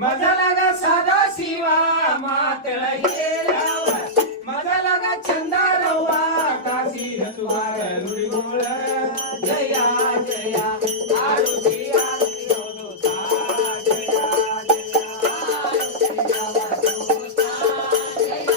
ಮೊದಲಗ ಸದಾ ಶಿವ ಮಾತಳಗೇರವ ಮೊದಲಗ ಚಂದರವ್ವ ಕಾಶಿ ಹಸುವಾರ ನುಡಿಗೋಳ ಜಯ ಜಯ ಆರುತಿ ಆರುತಿ ಹೋದುತ್ತಾ ಜಯ ಜಯ ಆರುತಿ ಹೋದುತ್ತಾ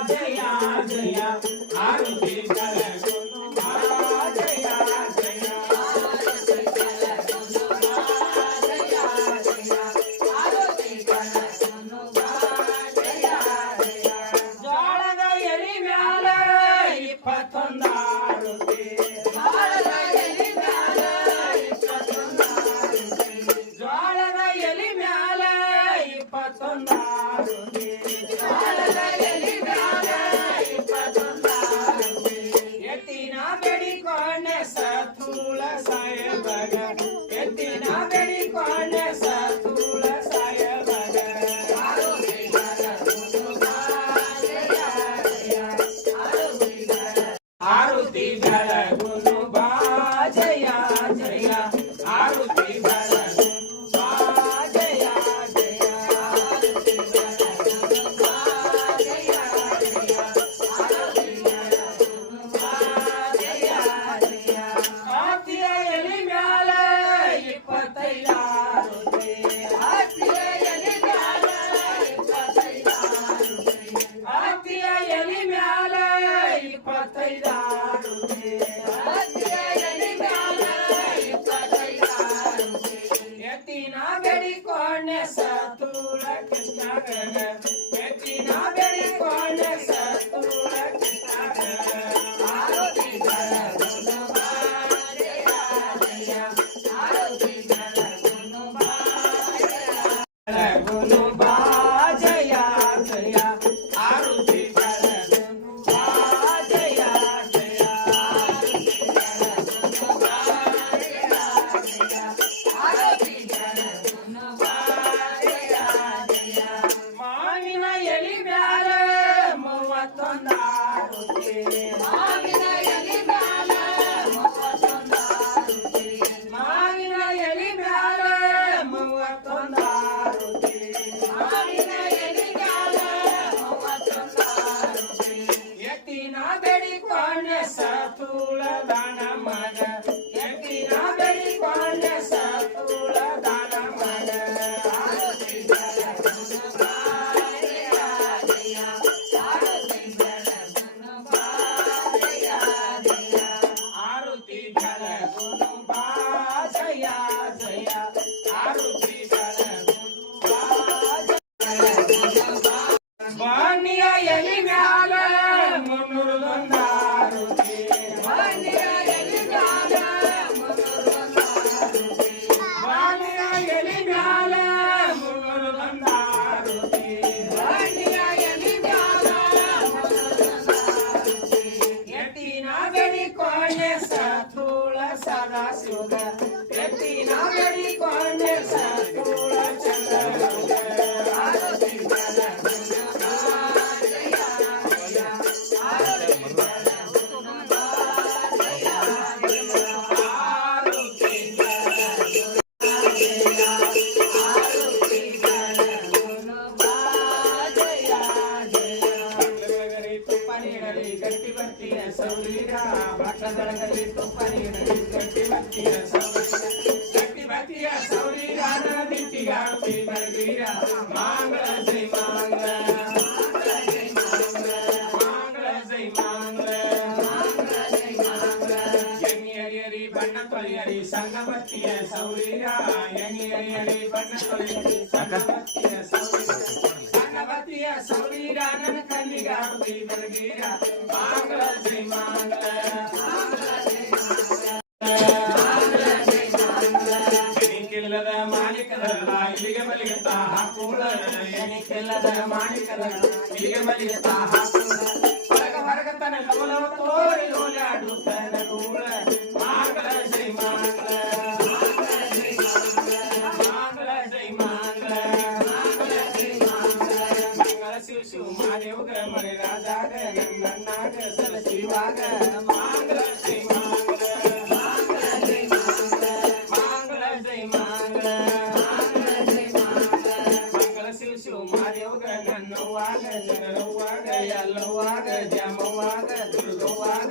ಜಯ ಜಯ ಆರುತಿ ಆರುತಿ ಹೋದುತ್ತಾ ಜಯ ಜಯ ಆರುತಿ ಎಲಿ ಮ್ಯಾಲ 25 ಸತುಳ ಕೃಷ್ಣನ ಎತ್ತಿನ ಬೆಳಿಕೊಂಡ ಸತುಳ ಕೃಷ್ಣನ ಆರತಿ ಬೆಳಗುನು ಬಾ ಜಯ ಜಯ ಆರತಿ ಬೆಳಗುನು ಬಾ ಬೆಳಗುನು ಬಾ ಜಯ ಜಯ ಆರತಿ ಬೆಳಗುನು ಬಾ ಜಯ ಜಯ ಆರತಿ ಬೆಳಗುನು ಬಾ ಜಯ ಜಯ ಮಾವಿನ ಎಲಿ ಮ್ಯಾಲ ಮೂವತ್ತೊಂದು ಆರುತಿ ಮಾವಿನ ಎಲಿ ಮ್ಯಾಲ ಮೂವತ್ತೊಂದು ಆರುತಿ ಮಾವಿನ ಎಲಿ ಮ್ಯಾಲ ಮೂವತ್ತೊಂದು ಆರುತಿ ಮಾವಿನ ಎಲಿ ಮ್ಯಾಲ ಮೂವತ್ತೊಂದು ಆರುತಿ ಎತ್ತಿನ ಬೆಳಿಕೊಂಡ ಸತುಳ ದಾನ ಮಗ ಎತ್ತಿನ ಬೆಳಿಕೊಂಡ ಸತುಳ ದಾನ ಮಗ ಆರತಿ ಬೆಳಗುನು ಬಾ ಜಯ ಜಯ ಆರತಿ ಬೆಳಗುನು ಬಾ ಜಯ ಜಯ ಆರತಿ ಬೆಳಗುನು ಬಾ ಜಯ ಜಯ ಆರತಿ ಬೆಳಗುನು ಬಾ ಬಾಣಿಯ ಎಲಿ ಮ್ಯಾಲ ಮುನ್ನೂರದೊಂದು ಆರುತಿ ಬಾಣಿಯ ಎಲಿ ಮ್ಯಾಲ ಮುನ್ನೂರದೊಂದು ಆರುತಿ ಬಾಣಿಯ ಎಲಿ ಮ್ಯಾಲ ಮುನ್ನೂರದೊಂದು ಆರುತಿ ಬಾಣಿಯ ಎಲಿ ಮ್ಯಾಲ ಮುನ್ನೂರದೊಂದು ಆರುತಿ ಎತ್ತಿನ ಬೆಳಿಕೊಂಡ ಸತುಳ ಸದಾ ಶಿವಗ ಎತ್ತಿನ ಬೆಳಿಕೊಂಡ ಸತುಳ ಚಂದ್ರಗೌಡ ಆರತಿ ಬೆಳಗುನು ಬಾ ಜಯ ಜಯ ಆರತಿ ಬೆಳಗುನು ಬಾ ಜಯ ಜಯ ಆರತಿ ಬೆಳಗುನು ಬಾ ಜಯ ಆರತಿ ಬೆಳಗುನು ಬಾ ಜಯ ಜಯ ಬೆಳಗರಿ ತುಪ್ಪ ನೀಡಲಿ ಗಟ್ಟಿ ಬರ್ತೀಯ ಸೌರೀರ ಬಾಟ್ಲದೊಳಗಲಿ ತುಪ್ಪ ನೀಡಲಿ ಗಟ್ಟಿ ಬರ್ತೀಯ ಸೌರೀರ ಗಟ್ಟಿ ಬರ್ತೀಯ ಸೌರೀರ ದಿಟ್ಟಿಗಾಡ್ತಿ ಬರ್ಗೀರ ಮಾಂಗಳ ಜೈ ಮಾಂಗಳ ಮಾಂಗಳ ಜೈ ಮಾಂಗಳ ಮಾಂಗಳ ಜೈ ಮಾಂಗಳ ಮಾಂಗಳ ಜೈ ಮಾಂಗಳ ಎಣ್ಣೆ ಅರಿಯರಿ ಬಣ್ಣ ತೊಳೆಯರಿ ಸಂಗಮತ್ತಿಯ ಸೌರೀರ ಎಣ್ಣೆ ಅರಿಯರಿ ಬಣ್ಣ ತೊಳೆಯರಿ ಸಂಗಮತ್ತಿಯ ಸೌರೀರ ಸಂಗಮತ್ತಿಯ ಸೌರೀರ ನನ್ನ ಕಣ್ಣಿಗಾಡ್ತಿ ಬರ್ಗೀರ ಮಾಂಗಳ ಜೈ ಮಾಂಗಳ ಮಾಂಗಳ ಜೈ ಮಾಂಗಳ ಮಾಂಗಳ ಜೈ ಮಾಂಗಳ ಎನಿಕೆಲ್ಲದ ಮಾಲೀಕರಲ್ಲ ಇಲ್ಲಿಗೆ ಬಲಿಗತ್ತ ಹಾಕೂಳ ಎನಿಕೆಲ್ಲದ ಮಾಲೀಕರಲ್ಲ ಇಲ್ಲಿಗೆ ಬಲಿಗತ್ತ ಹಾಕೂಳ ಹೊರಗ ಹೊರಗತನ ಲವಲವ ತೋರಿ ಓಲಾಡುತ್ತನ ಕೂಳ ಮಾಂಗಳ ಜೈ ಮಾಂಗಳ ಮಾಂಗಳ ಜೈ ಮಾಂಗಳ ಮಾಂಗಳ ಜೈ ಮಾಂಗಳ ಮಾಂಗಳ ಜೈ ಮಾಂಗಳ ಮಂಗಳ ಶಿವ ಶಿವ ಮಾದೇವಗ ಮನೆ ರಾಜಾಗ ನನ್ನಾಗ ಸಲಸಿವಾಗ ಮಾಂಗಳ ಜೈ ಮಾಂಗಳ ಮಾಂಗಳ ಜೈ ಮಾಂಗಳ ಮಾಂಗಳ ಜೈ ಮಾಂಗಳ ಮಾಂಗಳ ಜೈ ಮಾಂಗಳ ಮಂಗಳ ಶಿವ ಶಿವ ಮಾದೇವಗ ನನ್ನವ್ವಾಗ ಜನರವ್ವಾಗ ಎಲ್ಲವ್ವಾಗ ದ್ಯಾಮವ್ವಾಗ ದುರ್ಗವ್ವಾಗ